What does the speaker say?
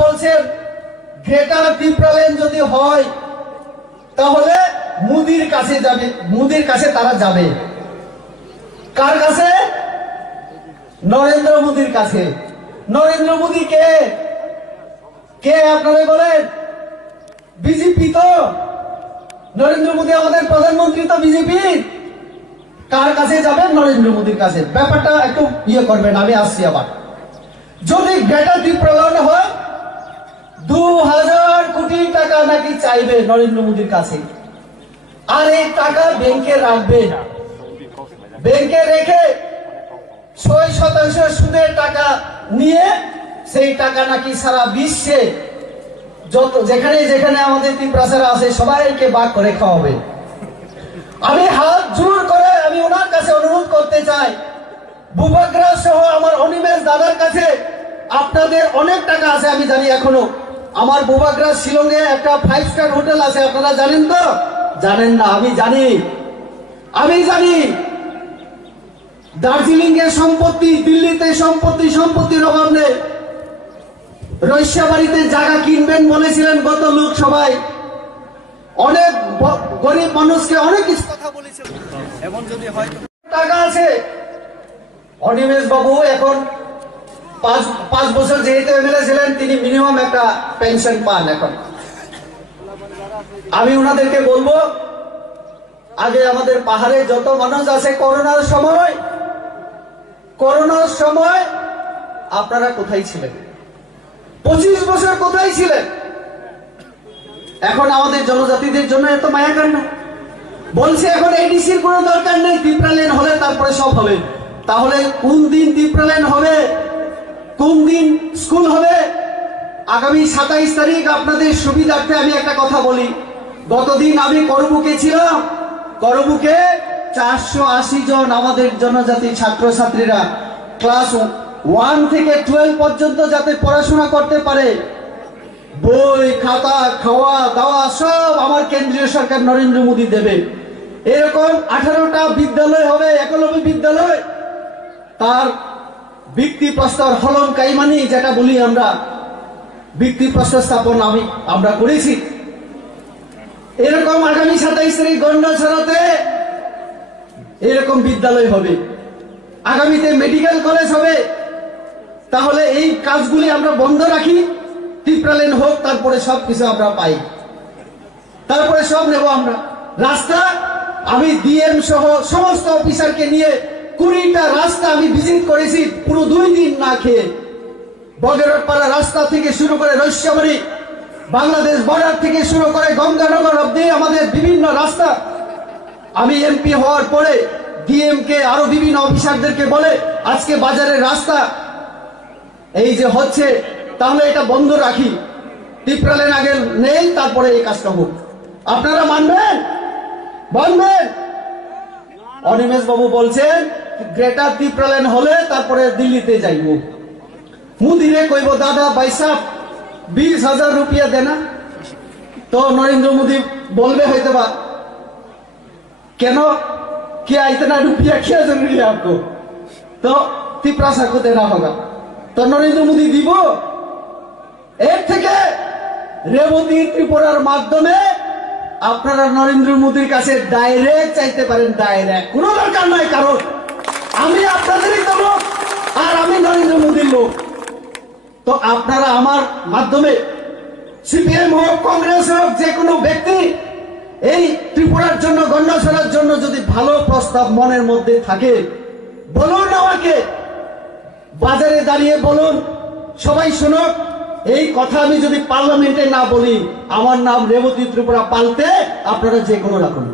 বলছেন গ্রেটার ত্রিপুরাল্যান্ড যদি হয় তাহলে মোদির কাছে যাবে, মোদির কাছে তারা যাবে। কার কাছে? নরেন্দ্র মোদির কাছে। নরেন্দ্র মোদি কে? কে আপনারা বলেন? বিজেপি তো। নরেন্দ্র মোদি আমাদের প্রধানমন্ত্রী তো বিজেপি। কার কাছে যাবেন? নরেন্দ্র মোদির কাছে। ব্যাপারটা একটু করবেন, আমি আসছি আবার। যদি গ্রেটার ত্রিপুরাল্যান্ড হয় 2000 কোটি টাকা নাকি চাইবে নরেন্দ্র মোদির কাছে, আর এই টাকা ব্যাংকে রাখবে। ব্যাংকে রেখে 6% সুদের টাকা নিয়ে সেই টাকা নাকি সারা বিশ্বে যত যেখানে যেখানে আমাদের ত্রিপুরাসারা আছে সবাইকে ভাগ করে খাওয়াবে। আমি হাত জোর করে আমি ওনার কাছে অনুরোধ করতে চাই, বুবাগ্রাস সহ আমার অনিমেষ দাদার কাছে আপনাদের অনেক টাকা আছে আমি জানি। এখনো আমার বুবাগ্রাস শিলংয়ে একটা 5 স্টার হোটেল আছে, আপনারা জানেন তো? জানেন না? আমি জানি, আমি জানি। দার্জিলিং এর সম্পত্তি, দিল্লিতে সম্পত্তির অভাব নেই। রইস্যাবাড়িতে জায়গা কিনবেন বলেছিলেন গত লোকসভায়। অনেক গরিব মানুষকে অনেক কিছু কথা বলেছেন। এমন যদি হয় টাকা আছে। অনিমেষ বাবু এখন 5 বছর যেহেতু এমএলএ ছিলেন, তিনি মিনিমাম একটা পেনশন পান। এখন আমি ওনাদেরকে বলবো, আগে আমাদের পাহাড়ে যত মানুষ আছে করোনার সময় আপনারা কোথায় ছিলেন? 25 বছর কোথায় ছিলেন? এখন আমাদের জনজাতিদের জন্য এত মায়া কান্না বলছে। এখন এডিসির কোনো দরকার নেই, ত্রিপুরাল্যান্ড হলে তারপরে সব হবে। তাহলে কোন দিন ত্রিপুরাল্যান্ড হবে? কোন দিন স্কুল হবে? আগামী 27 তারিখ আপনাদের সুবিধার্থে আমি একটা কথা বলি। গতদিন আমি করবুকে ছিলাম। করবুকে 480 জন আমাদের জনজাতি ছাত্রছাত্রীরা ক্লাস 1 থেকে 12 পর্যন্ত যাতে পড়াশোনা করতে পারে, বই খাতা খাওয়া দাওয়া সব আমার কেন্দ্রীয় সরকার নরেন্দ্র মোদী দেবে। এরকম 18টা বিদ্যালয় হবে, একলব্য বিদ্যালয়। তার ভিত্তি প্রস্তর হলম কাইমানি যেটা বলি আমরা, ভিত্তি প্রস্তর স্থাপন আমরা করেছি। এরকম আগামী 27 তারিখ গন্ডাছড়াতে এরকম বিদ্যালয় হবে। আগামীতে মেডিকেল কলেজ হবে। তাহলে এই কাজগুলি আমরা বন্ধ রাখি, ত্রিপুরাল্যান্ড হোক, তারপরে সবকিছু আমরা পাই, তারপরে সব নেব আমরা। রাস্তা আমি ডিএম সহ সমস্ত অফিসারকে নিয়ে 20টা রাস্তা আমি ভিজিট করেছি পুরো 2 দিন না খেয়ে। বগেরপাড়া রাস্তা থেকে শুরু করে রইস্যাবাড়ি, বাংলাদেশ বর্ডার থেকে শুরু করে গঙ্গানগর অব্দি আমাদের বিভিন্ন রাস্তা আমি এমপি হওয়ার পরে ডিএম কে আরো বিভিন্ন অফিসারদেরকে বলে আজকে বাজারের রাস্তা এই যে হচ্ছে, তাহলে এটা বন্ধ রাখি। ত্রিপুরাল্যান্ড আগে নেই, তারপরে এই কাজটা হোক। আপনারা মানবেন? মানবেন? অনিমেষ বাবু বলছেন গ্রেটার ত্রিপুরাল্যান্ড হলে তারপরে দিল্লিতে যাইব। মুদিরে কইব দাদা ভাইসাব 20,000 रुपया देना। तो नरेंद्र मोदी बोलबे হয়তো বা, কেন क्या इतना रुपया क्या जरूरी है आपको? तो त्रिपुरा को देना होगा। तो नरेंद्र मोदी দিব। এর থেকে রেবতী ত্রিপুরার মাধ্যমে আপনারা নরেন্দ্র মোদির কাছে ডাইরেক্ট চাইতে পারেন। ডাইরেক্ট, কোনো দরকার নাই কারণ আমি আপনাদেরই তো লোক আর আমি নরেন্দ্র মোদির লোক। তো আপনারা আমার মাধ্যমে সিপিএম হোক, কংগ্রেস হোক, যে কোনো ব্যক্তি এই ত্রিপুরার জন্য, গন্ডাছড়ার জন্য যদি ভালো প্রস্তাব মনের মধ্যে থাকে বলুন আমাকে, বাজারে দাঁড়িয়ে বলুন, সবাই শুনুক। এই কথা আমি যদি পার্লামেন্টে না বলি, আমার নাম রেবতী ত্রিপুরা পাল্টে আপনারা যে কোনো রাখুন।